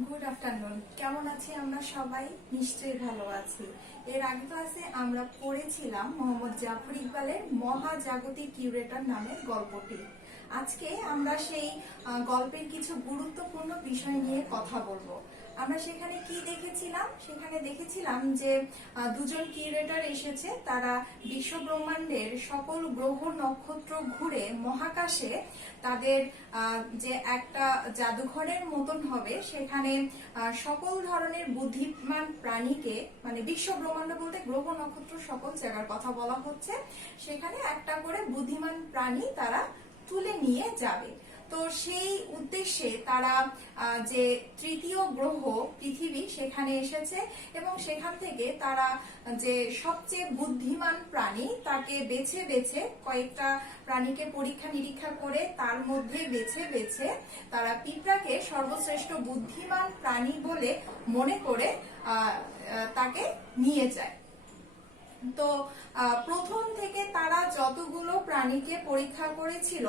Good afternoon. কেমন আছি আমরা সবাই? নিশ্চয়ই ভালো আছি। এর আগে ক্লাসে আমরা পড়েছিলাম মোহাম্মদ জাফর ইকবালের মহাজাগতিক কিউরেটর নামের গল্পটি। আজকে আমরা সেই গল্পের কিছু গুরুত্বপূর্ণ বিষয় নিয়ে কথা বলবো। আমরা সেখানে কি দেখেছিলাম? সেখানে দেখেছিলাম যে দুজন কিউরেটর এসেছে, তারা বিশ্ব ব্রহ্মাণ্ডের সকল গ্রহ নক্ষত্র ঘুরে মহাকাশে তাদের যে একটা জাদুঘরের মতন হবে, সেখানে সকল ধরনের বুদ্ধিমান প্রাণীকে, মানে বিশ্ব ব্রহ্মাণ্ড বলতে গ্রহ নক্ষত্র সকল জায়গার কথা বলা হচ্ছে, সেখানে একটা করে বুদ্ধিমান প্রাণী তারা তুলে নিয়ে যাবে। তো সেই উদ্দেশ্যে তারা যে তৃতীয় গ্রহ পৃথিবী সেখানে এসেছে এবং সেখান থেকে তারা যে সবচেয়ে বুদ্ধিমান প্রাণী তাকে বেছে বেছে কয়েকটা প্রাণীকে পরীক্ষা নিরীক্ষা করে তার মধ্যে বেছে বেছে তারা পিঁপড়াকে সর্বশ্রেষ্ঠ বুদ্ধিমান প্রাণী বলে মনে করে তাকে নিয়ে যায়। তো প্রথম থেকে তারা যতগুলো প্রাণীকে পরীক্ষা করেছিল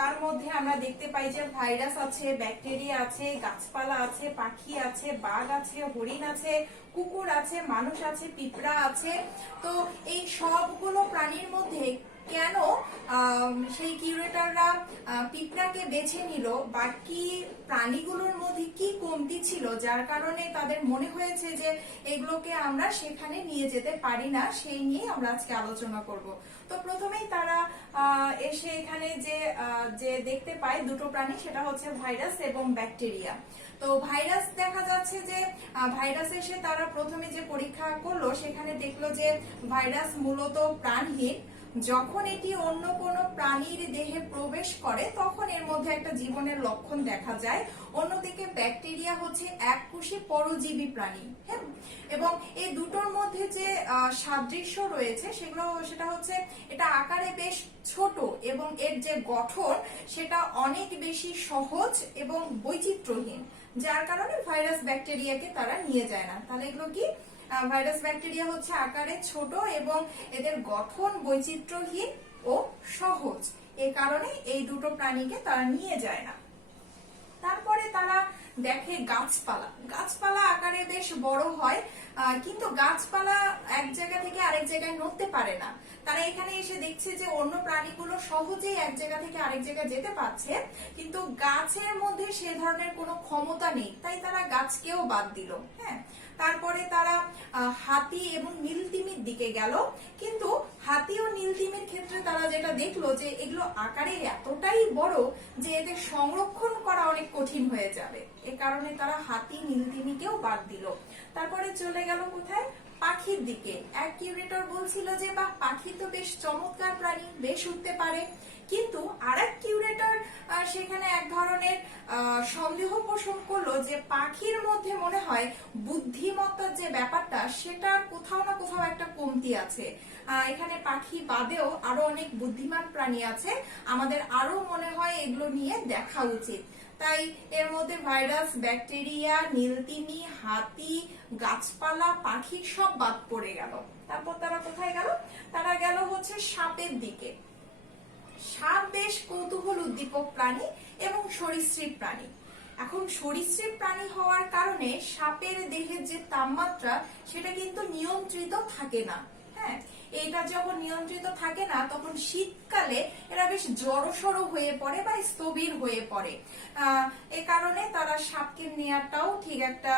তার মধ্যে আমরা দেখতে পাই যে ভাইরাস আছে, ব্যাকটেরিয়া আছে, গাছপালা আছে, পাখি আছে, বাঘ আছে, হরিণ আছে, কুকুর আছে, মানুষ আছে, পিঁপড়া আছে। তো এই সবগুলো প্রাণীর মধ্যে কেন সেই কিউরেটররা পিঁপড়াকে বেছে নিল, বাকি প্রাণীগুলোর মধ্যে কি কমতি ছিল যার কারণে তাদের মনে হয়েছে যে এগুলোকে আমরা সেখানে নিয়ে যেতে পারি না, সেই নিয়ে আমরা আজকে আলোচনা করব। তো প্রথমেই তারা এসে এখানে যে দেখতে পায় দুটো প্রাণী, সেটা হচ্ছে ভাইরাস এবং ব্যাকটেরিয়া। তো ভাইরাস দেখা যাচ্ছে যে ভাইরাস এসে তারা প্রথমে যে পরীক্ষা করলো সেখানে দেখলো যে ভাইরাস মূলত প্রাণহীন। যখন এটি অন্য কোনো প্রাণীর দেহে প্রবেশ করে তখন এর মধ্যে একটা জীবনের লক্ষণ দেখা যায়। অন্যদিকে ব্যাকটেরিয়া হচ্ছে এককোষী পরজীবী প্রাণী। হ্যাঁ, এবং এই দুটোর মধ্যে যে সাদৃশ্য রয়েছে সেটা হচ্ছে এটা আকারে বেশ ছোট এবং এর যে গঠন সেটা অনেক বেশি সহজ এবং বৈচিত্র্যহীন, যার কারণে ভাইরাস ব্যাকটেরিয়াকে তারা নিয়ে যায় না। তাহলে এগুলো কি? ভাইরাস ব্যাকটেরিয়া হচ্ছে আকারে ছোট এবং এদের গঠন বৈচিত্র্যহীন ও সহজ, এ কারণে এই দুটো প্রাণীকে তারা নিয়ে যায় না। তারপরে তারা দেখে গাছপালা আকারে বেশ বড় হয়, কিন্তু গাছপালা এক জায়গা থেকে আরেক জায়গায় নড়তে পারে না। তারা এখানে এসে দেখছে যে অন্য প্রাণীগুলো সহজেই এক জায়গা থেকে আরেক জায়গায় যেতে পারছে, কিন্তু গাছের মধ্যে সে ধরনের কোনো ক্ষমতা নেই, তাই তারা গাছকেও বাদ দিল। হ্যাঁ, তারপরে তারা হাতি এবং নীলতিমির দিকে গেল, কিন্তু হাতি ও নীলতিমির ক্ষেত্রে তারা যেটা দেখলো যে এগুলো আকারে এতটাই বড় যে এদের সংরক্ষণ করা অনেক কঠিন হয়ে যাবে, এ কারণে তারা হাতি নীলতিমিকেও বাদ দিল। তারপরে চলে গেল কোথায়? পাখির দিকে। এক কিউরেটর বলছিল যে বাহ, পাখি তো বেশ চমৎকার প্রাণী, বেশ উঠতে পারে, কিন্তু আরেক কিউরেটর সেখানে এক ধরনের সন্দেহ পোষণ করলো যে পাখির মধ্যে মনে হয় বুদ্ধিমত্তার যে ব্যাপারটা সেটার কোথাও না কোথাও একটা কমতি আছে। এখানে পাখি বাদেও আরো অনেক বুদ্ধিমান প্রাণী আছে, আমাদের আরো মনে হয় এগুলো নিয়ে দেখা উচিত। তাই এর মধ্যে ভাইরাস, ব্যাকটেরিয়া, নীলতিমি, হাতি, গাছপালা, পাখি সব বাদ পড়ে গেল। তারপর তারা কোথায় গেল? তারা গেল হচ্ছে সাপের দিকে। সাপ বেশ কৌতূহল উদ্দীপক প্রাণী এবং সরীসৃপ প্রাণী। এখন সরীসৃপ প্রাণী হওয়ার কারণে সাপের দেহের যে তাপমাত্রা সেটা কিন্তু নিয়ন্ত্রিত থাকে না। হ্যাঁ, এটা যখন নিয়ন্ত্রিত থাকে না তখন শীতকালে এরা বেশ জড়সড় হয়ে পড়ে বা স্থবির হয়ে পড়ে। এ কারণে তারা সাপকে নেওয়াটাও ঠিক একটা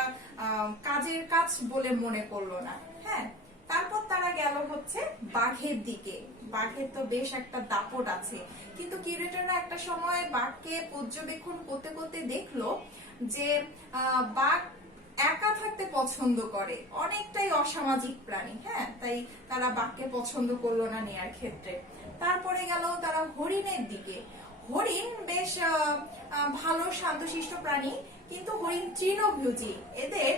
কাজের কাজ বলে মনে করলো না। হ্যাঁ, তারপর তারা গেল হচ্ছে বাঘের দিকে। বাঘের তো বেশ একটা দাপট আছে, কিন্তু কিউরেটররা একটা সময় বাঘকে পর্যবেক্ষণ করতে করতে দেখলো যে বাঘ একা থাকতে পছন্দ করে, অনেকটাই অসামাজিক প্রাণী। হ্যাঁ, তাই তারা বাঘকে পছন্দ করলো না নেয়ার ক্ষেত্রে। তারপরে গেল তারা হরিণের দিকে। হরিণ বেশ ভালো শান্তশিষ্ট প্রাণী, কিন্তু হরিণ তৃণভোজী, এদের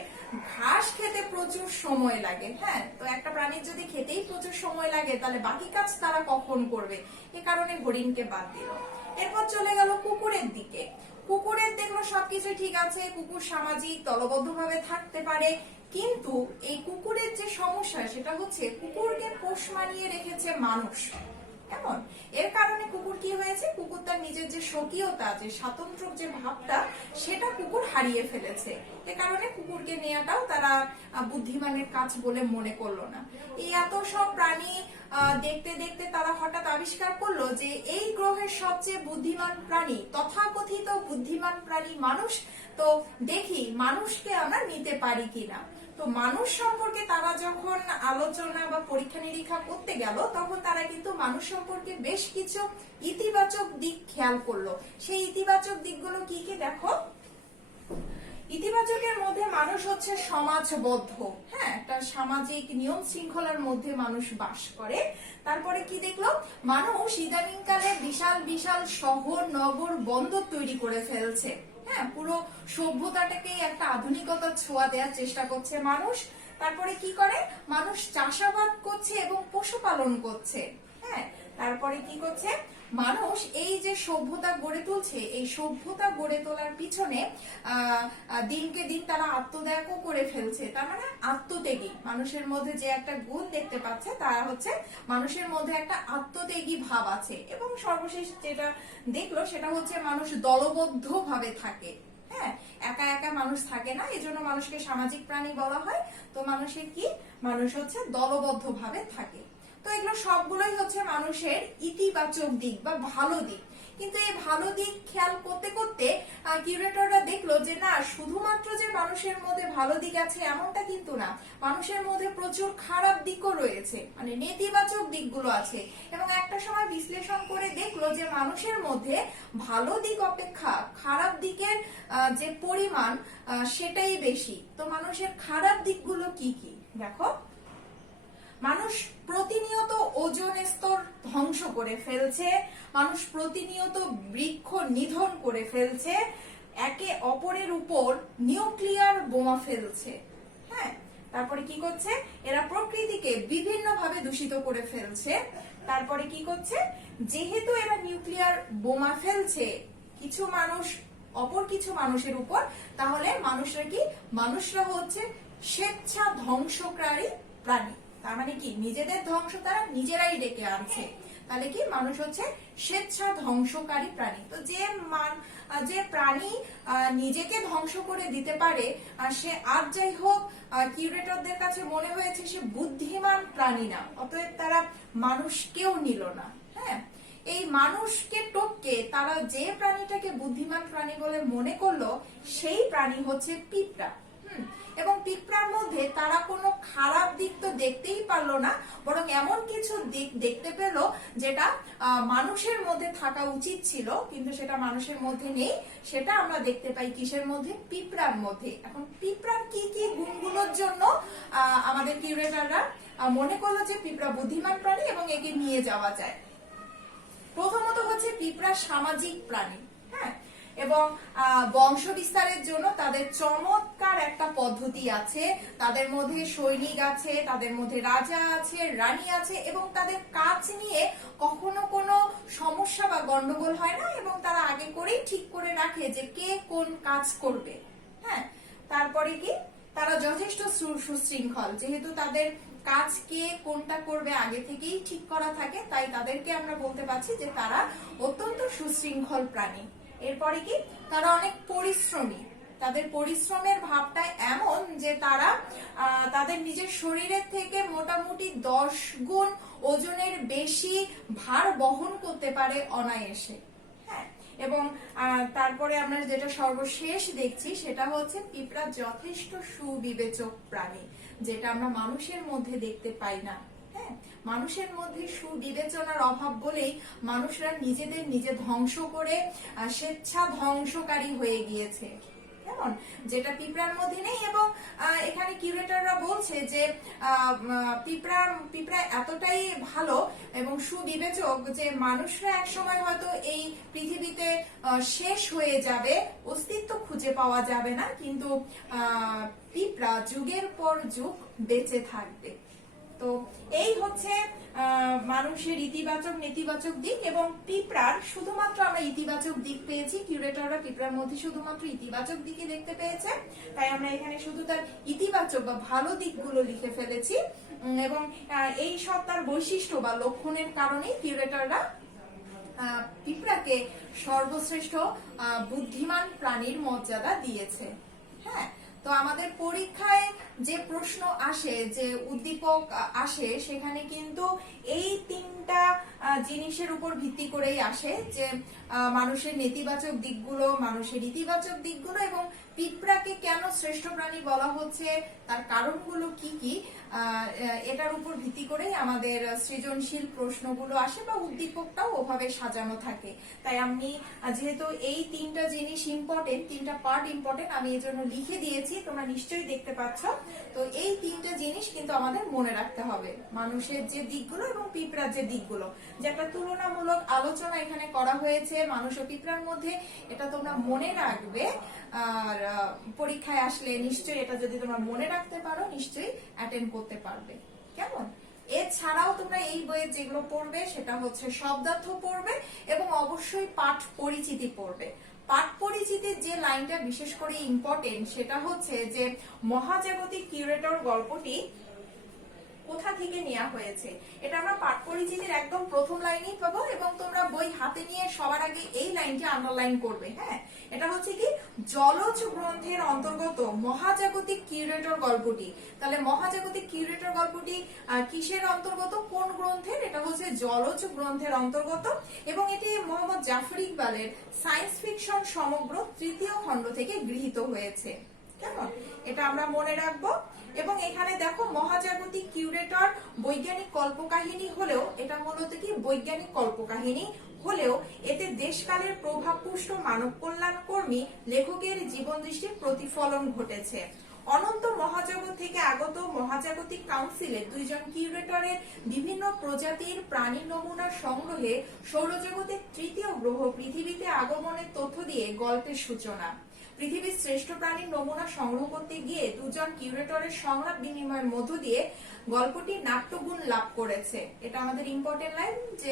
ঘাস খেতে প্রচুর সময় লাগে। হ্যাঁ, তো একটা প্রাণীর যদি খেতেই প্রচুর সময় লাগে তাহলে বাকি কাজ তারা কখন করবে, এ কারণে হরিণকে বাদ দিল। এরপর চলে গেল কুকুরের দিকে। কুকুরের দেখলো সবকিছু ঠিক আছে, কুকুর সামাজিক, দলবদ্ধভাবে থাকতে পারে, কিন্তু এই কুকুরের যে সমস্যা সেটা হচ্ছে কুকুরকে পোষ মানিয়ে রেখেছে মানুষ। এমন এর কারণে কুকুর কি হয়েছে, কুকুর তার নিজের যে স্বকীয়তা, যে স্বাতন্ত্র যে ভাবটা, সেটা কুকুর হারিয়ে ফেলেছে। এ কারণে কুকুরকে নেওয়াটাও তারা বুদ্ধিমানের কাজ বলে মনে করলো না। এই এত সব প্রাণী দেখতে দেখতে তারা হঠাৎ আবিষ্কার করলো যে এই গ্রহের সবচেয়ে বুদ্ধিমান প্রাণী, তথাকথিত বুদ্ধিমান প্রাণী মানুষ। তো দেখি মানুষকে আমরা নিতে পারি কিনা। তো মানুষ সম্পর্কে তারা যখন আলোচনা বা পরীক্ষা নিরীক্ষা করতে গেল, তখন তারা কিন্তু মানুষ সম্পর্কে বেশ কিছু ইতিবাচক দিক খেয়াল করলো। সেই ইতিবাচক দিকগুলো কি কি দেখো। ইতিবাচকের মধ্যে মানুষ হচ্ছে সমাজবদ্ধ, হ্যাঁ, একটা সামাজিক নিয়ম শৃঙ্খলার মধ্যে মানুষ বাস করে। তারপরে কি দেখলো, মানুষ ইদানিংকালে বিশাল বিশাল শহর নগর বন্দর তৈরি করে ফেলছে, হ্যাঁ, পুরো সভ্যতাটাকেই একটা আধুনিকতার ছোঁয়া দেওয়ার চেষ্টা করছে মানুষ। তারপরে কি করে, মানুষ চাষাবাদ করছে এবং পশুপালন করছে, হ্যাঁ। তারপরে কি করছে, মানুষ এই যে সভ্যতা গড়ে তুলছে, এই সভ্যতা গড়ে তোলার পিছনে দিনকে দিন তারা আত্মত্যাগও করে ফেলছে। তার মানে আত্মত্যাগী, মানুষের মধ্যে যে একটা গুণ দেখতে পাচ্ছে, তারা হচ্ছে মানুষের মধ্যে একটা আত্মত্যাগী ভাব আছে। এবং সর্বশেষ যেটা দেখলো সেটা হচ্ছে মানুষ দলবদ্ধ ভাবে থাকে, হ্যাঁ, একা একা মানুষ থাকে না, এজন্য মানুষকে সামাজিক প্রাণী বলা হয়। তো মানুষের কি, মানুষ হচ্ছে দলবদ্ধ ভাবে থাকে। তো এগুলো সবগুলোই হচ্ছে মানুষের ইতিবাচক দিক বা ভালো দিক। কিন্তু এই ভালো দিক খেয়াল করতে করতে কিউরেটররা দেখলো যে না, শুধুমাত্র যে মানুষের মধ্যে ভালো দিক আছে এমনটা কিন্তু না, মানুষের মধ্যে প্রচুর খারাপ দিকও রয়েছে, মানে নেতিবাচক দিকগুলো আছে। এবং একটা সময় বিশ্লেষণ করে দেখলো যে মানুষের মধ্যে ভালো দিক অপেক্ষা খারাপ দিকের যে পরিমাণ সেটাই বেশি। তো মানুষের খারাপ দিকগুলো কি কি দেখো। মানুষ প্রতিনিয়ত ওজোন স্তর ধ্বংস করে ফেলছে, মানুষ প্রতিনিয়ত বৃক্ষ নিধন করে ফেলছে, একে অপরের উপর নিউক্লিয়ার বোমা ফেলছে, হ্যাঁ। তারপরে কি করছে, এরা প্রকৃতিকে বিভিন্ন ভাবে দূষিত করে ফেলছে। তারপরে কি করছে, যেহেতু এরা নিউক্লিয়ার বোমা ফেলছে কিছু মানুষ অপর কিছু মানুষের উপর, তাহলে মানুষরা হচ্ছে স্বেচ্ছা ধ্বংসকারী প্রাণী। তার মানে কি, নিজেদের ধ্বংস তারা নিজেরাই ডেকে আনছে। তাহলে কি, মানুষ হচ্ছে স্বেচ্ছা ধ্বংসকারী প্রাণী। তো যে প্রাণী নিজেকে ধ্বংস করে দিতে পারে, সে আর যাই হোক কিউরেটরদের কাছে মনে হয়েছে সে বুদ্ধিমান প্রাণী না, অতএব তারা মানুষকেও নিল না, হ্যাঁ। এই মানুষকে টপকে তারা যে প্রাণীটাকে বুদ্ধিমান প্রাণী বলে মনে করলো, সেই প্রাণী হচ্ছে পিঁপড়া। এবং পিঁপড়ার মধ্যে তারা কোনো খারাপ দিক তো দেখতেই পারলো না, বরং এমন কিছু দিক দেখতে পেল যেটা মানুষের মধ্যে থাকা উচিত ছিল, কিন্তু সেটা মানুষের মধ্যে নেই। সেটা আমরা দেখতে পাই কিসের মধ্যে, পিঁপড়ার মধ্যে। এখন পিঁপড়ার কি কি গুণগুলোর জন্য আমাদের কিউরেটররা মনে করলো যে পিঁপড়া বুদ্ধিমান প্রাণী এবং একে নিয়ে যাওয়া যায়। প্রথমত হচ্ছে পিঁপড়া সামাজিক প্রাণী, হ্যাঁ, এবং বংশ বিস্তারের জন্য তাদের চমৎকার একটা পদ্ধতি আছে। তাদের মধ্যে সৈনিক আছে, তাদের মধ্যে রাজা আছে, রানী আছে, এবং তাদের কাজ নিয়ে কখনো কোনো সমস্যা বা গন্ডগোল হয় না, এবং তারা আগে করেই ঠিক করে রাখে যে কে কোন কাজ করবে, হ্যাঁ। তারপরে কি, তারা যথেষ্ট সুশৃঙ্খল, যেহেতু তাদের কাজ কে কোনটা করবে আগে থেকেই ঠিক করা থাকে, তাই তাদেরকে আমরা বলতে পারছি যে তারা অত্যন্ত সুশৃঙ্খল প্রাণী। এরপরে কি, তারা অনেক পরিশ্রমী, তাদের পরিশ্রমের ভাবটা এমন যে তারা তাদের নিজের শরীরের থেকে মোটামুটি 10 গুণ ওজনের বেশি ভার বহন করতে পারে অনায়াসে, হ্যাঁ। এবং তারপরে আমরা যেটা সর্বশেষ দেখছি সেটা হচ্ছে পিঁপড়া যথেষ্ট সুবিবেচক প্রাণী, যেটা আমরা মানুষের মধ্যে দেখতে পাই না, হ্যাঁ। মানুষের মধ্যে সুবিবেচনার অভাব বলেই মানুষরা নিজেদের নিজে ধ্বংস করে স্বেচ্ছা ধ্বংসকারী হয়ে গিয়েছে, কেমন, যেটা পিঁপড়ার মধ্যে নেই। এবং এখানে কিউরেটররা বলছে যে পিঁপড়া এতটাই ভালো এবং সুবিবেচক যে মানুষরা একসময় হয়তো এই পৃথিবীতে শেষ হয়ে যাবে, অস্তিত্ব খুঁজে পাওয়া যাবে না, কিন্তু পিঁপড়া যুগের পর যুগ বেঁচে থাকবে। তো এই হচ্ছে মানুষের ইতিবাচক নেতিবাচক দিক। এবং পিঁপড়ার শুধুমাত্র আমরা ইতিবাচক দিক পেয়েছি, কিউরেটররা পিঁপড়ার মধ্যে শুধুমাত্র ইতিবাচক দিকই দেখতে পেয়েছে, তাই আমরা এখানে শুধু তার ইতিবাচক বা ভালো দিকগুলো লিখে ফেলেছি। এবং এই সব তার বৈশিষ্ট্য বা লক্ষণের কারণেই কিউরেটররা পিঁপড়াকে সর্বশ্রেষ্ঠ বুদ্ধিমান প্রাণীর মর্যাদা দিয়েছে। হ্যাঁ, তো আমাদের পরীক্ষায় যে প্রশ্ন আসে, যে উদ্দীপক আসে, সেখানে কিন্তু এই তিনটা জিনিসের উপর ভিত্তি করেই আসে, যে মানুষের নেতিবাচক দিকগুলো, মানুষের ইতিবাচক দিকগুলো এবং পিঁপড়াকে কেন শ্রেষ্ঠ প্রাণী বলা হচ্ছে, তার কারণগুলো কি কি, এটার উপর ভিত্তি করেই আমাদের সৃজনশীল প্রশ্নগুলো আসে বা উদ্দীপকটাও ওভাবে সাজানো থাকে। তাই আমি যেহেতু এই তিনটা জিনিস ইম্পর্টেন্ট, তিনটা পার্ট ইম্পর্টেন্ট, আমি এই জন্য লিখে দিয়েছি, তোমরা নিশ্চয়ই দেখতে পাচ্ছ। তো এই তিনটা জিনিস কিন্তু আমাদের মনে রাখতে হবে, মানুষের যে দিকগুলো এবং পিঁপড়ার যে দিকগুলো, যে একটা তুলনামূলক আলোচনা এখানে করা হয়েছে মানুষ ও পিঁপড়ার মধ্যে, এটা তোমরা মনে রাখবে। আর পরীক্ষায় আসলে নিশ্চয়ই এটা যদি তোমরা মনে রাখতে পারো, নিশ্চয়ই অ্যাটেন্ড করতে পারবে। কেমন? এছাড়াও তোমরা এই বইয়ে যেগুলো পড়বে সেটা হচ্ছে শব্দার্থ পড়বে এবং অবশ্যই পাঠ পরিচিতি পড়বে। পাঠ পরিচিতির যে লাইনটা বিশেষ করে ইম্পর্টেন্ট, সেটা হচ্ছে যে মহাজাগতিক কিউরেটর গল্পটি কোথা থেকে নেওয়া হয়েছে, এটা আমরা পাঠ পরিচিতির একদম প্রথম লাইনেই পাবো এবং তোমরা বই হাতে নিয়ে সবার আগে এই লাইনটা আন্ডারলাইন করবে। হ্যাঁ, এটা হচ্ছে কি জলজ গ্রন্থের অন্তর্গত মহাজাগতিক কিউরেটর গল্পটি। তাহলে মহাজাগতিক কিউরেটর গল্পটি কিসের অন্তর্গত, কোন গ্রন্থের? এটা হচ্ছে জলজ গ্রন্থের অন্তর্গত এবং এটি মোহাম্মদ জাফর ইকবালের সায়েন্স ফিকশন সমগ্র 3য় খণ্ড থেকে গৃহীত হয়েছে। কেমন? এটা আমরা মনে রাখবো। এবং এখানে দেখো মহাজাগতিক কিউরেটর বৈজ্ঞানিক কল্পকাহিনী হলেও, এটা মূলত কি বৈজ্ঞানিক কল্পকাহিনী হলেও এতে দেশকালের প্রভাবপুষ্ট মানব কল্যাণ কর্মী লেখকের জীবন দৃষ্টির প্রতিফলন ঘটেছে। অনন্ত মহাজগৎ থেকে আগত মহাজাগতিক কাউন্সিলের 2 জন কিউরেটরের বিভিন্ন প্রজাতির প্রাণী নমুনা সংগ্রহে সৌরজগতের 3য় গ্রহ পৃথিবীতে আগমনের তথ্য দিয়ে গল্পের সূচনা। পৃথিবীর শ্রেষ্ঠ প্রাণীর নমুনা সংগ্রহ করতে গিয়ে 2 জন কিউরেটরের সংলাপ বিনিময়ের মধ্য দিয়ে গল্পটি নাট্যগুণ লাভ করেছে। এটা আমাদের ইম্পর্টেন্ট লাইন, যে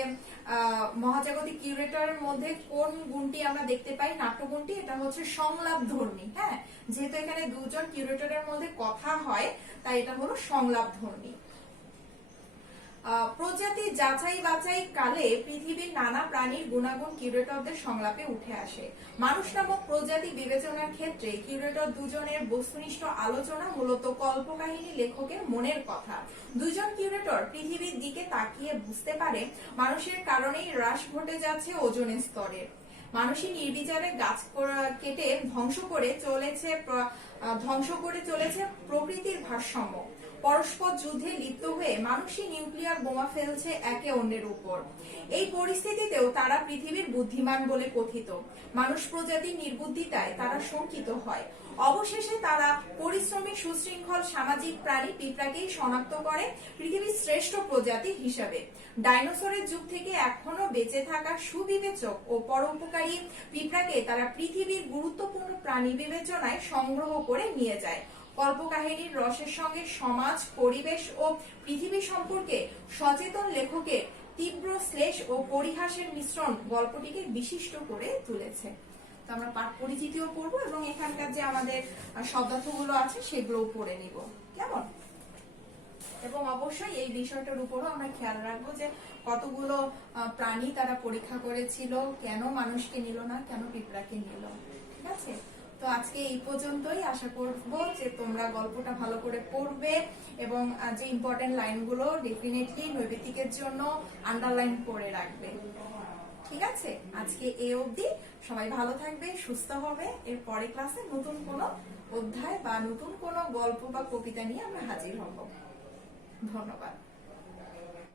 মহাজাগতিক কিউরেটরের মধ্যে কোন গুণটি আমরা দেখতে পাই, নাট্যগুণটি। এটা হচ্ছে সংলাপ ধর্মী। হ্যাঁ, যেহেতু এখানে 2 জন কিউরেটরের মধ্যে কথা হয়, তাই এটা হলো সংলাপ ধর্মী। প্রজাতি যাচাই বাছাই কালে পৃথিবীর নানা প্রাণীর গুণাগুণ কিউরেটরদের সংলাপে উঠে আসে। মানুষ নামক প্রজাতি বিবেচনার ক্ষেত্রে কিউরেটর 2 জনের বস্তুনিষ্ঠ আলোচনা মূলত কল্পকাহিনী লেখকের মনের কথা। 2 জন কিউরেটর পৃথিবীর দিকে তাকিয়ে বুঝতে পারে মানুষের কারণেই হ্রাস ঘটে যাচ্ছে ওজনের স্তরের। মানুষই নির্বিচারে গাছ কেটে ধ্বংস করে চলেছে প্রকৃতির ভারসাম্য। পরস্পর যুদ্ধে লিপ্ত হয়ে মানুষই নিউক্লিয়ার বোমা ফেলছে একে অন্যের উপর। এই পরিস্থিতিতেও তারা পৃথিবীর বুদ্ধিমান বলে কথিত। মানুষ প্রজাতির নির্বুদ্ধিতায় তারা শঙ্কিত হয়। অবশেষে তারা পরিশ্রমী সুশৃঙ্খল সামাজিক প্রাণী পিঁপড়াকেই শনাক্ত করে পৃথিবীর শ্রেষ্ঠ প্রজাতি হিসাবে। ডাইনোসরের যুগ থেকে এখনো বেঁচে থাকা সুবিবেচক ও পরোপকারী পিঁপড়াকে তারা পৃথিবীর গুরুত্বপূর্ণ প্রাণী বিবেচনায় সংগ্রহ করে নিয়ে যায়। কল্পকাহিনীর রসের সঙ্গে সমাজ, পরিবেশ ও পৃথিবী সম্পর্কে সচেতন লেখকের তীব্র শ্লেষ ও পরিহাসের মিশ্রণ গল্পটিকে বিশিষ্ট করে তুলেছে। তো আমরা পাঠ পরিচিতিও পড়বো এবং এখানকার যে আমাদের শব্দার্থগুলো আছে সেগুলোও পড়ে নিব। কেমন? এবং অবশ্যই এই বিষয়টার উপরও আমরা খেয়াল রাখবো যে কতগুলো প্রাণী তারা পরীক্ষা করেছিল, কেন মানুষকে নিল না, কেন পিঁপড়াকে নিল। ঠিক আছে? তো আজকে এই পর্যন্তই। আশা করবো যে তোমরা গল্পটা ভালো করে পড়বে এবং যে ইম্পর্টেন্ট লাইনগুলো ডেফিনেটলি নৈবেদিকের জন্য আন্ডারলাইন করে রাখবে। ঠিক আছে? আজকে এই অবধি। সবাই ভালো থাকবে, সুস্থ হবে। এর পরে ক্লাসে নতুন কোনো অধ্যায় বা নতুন কোনো গল্প বা কবিতা নিয়ে আমরা হাজির হব। ধন্যবাদ।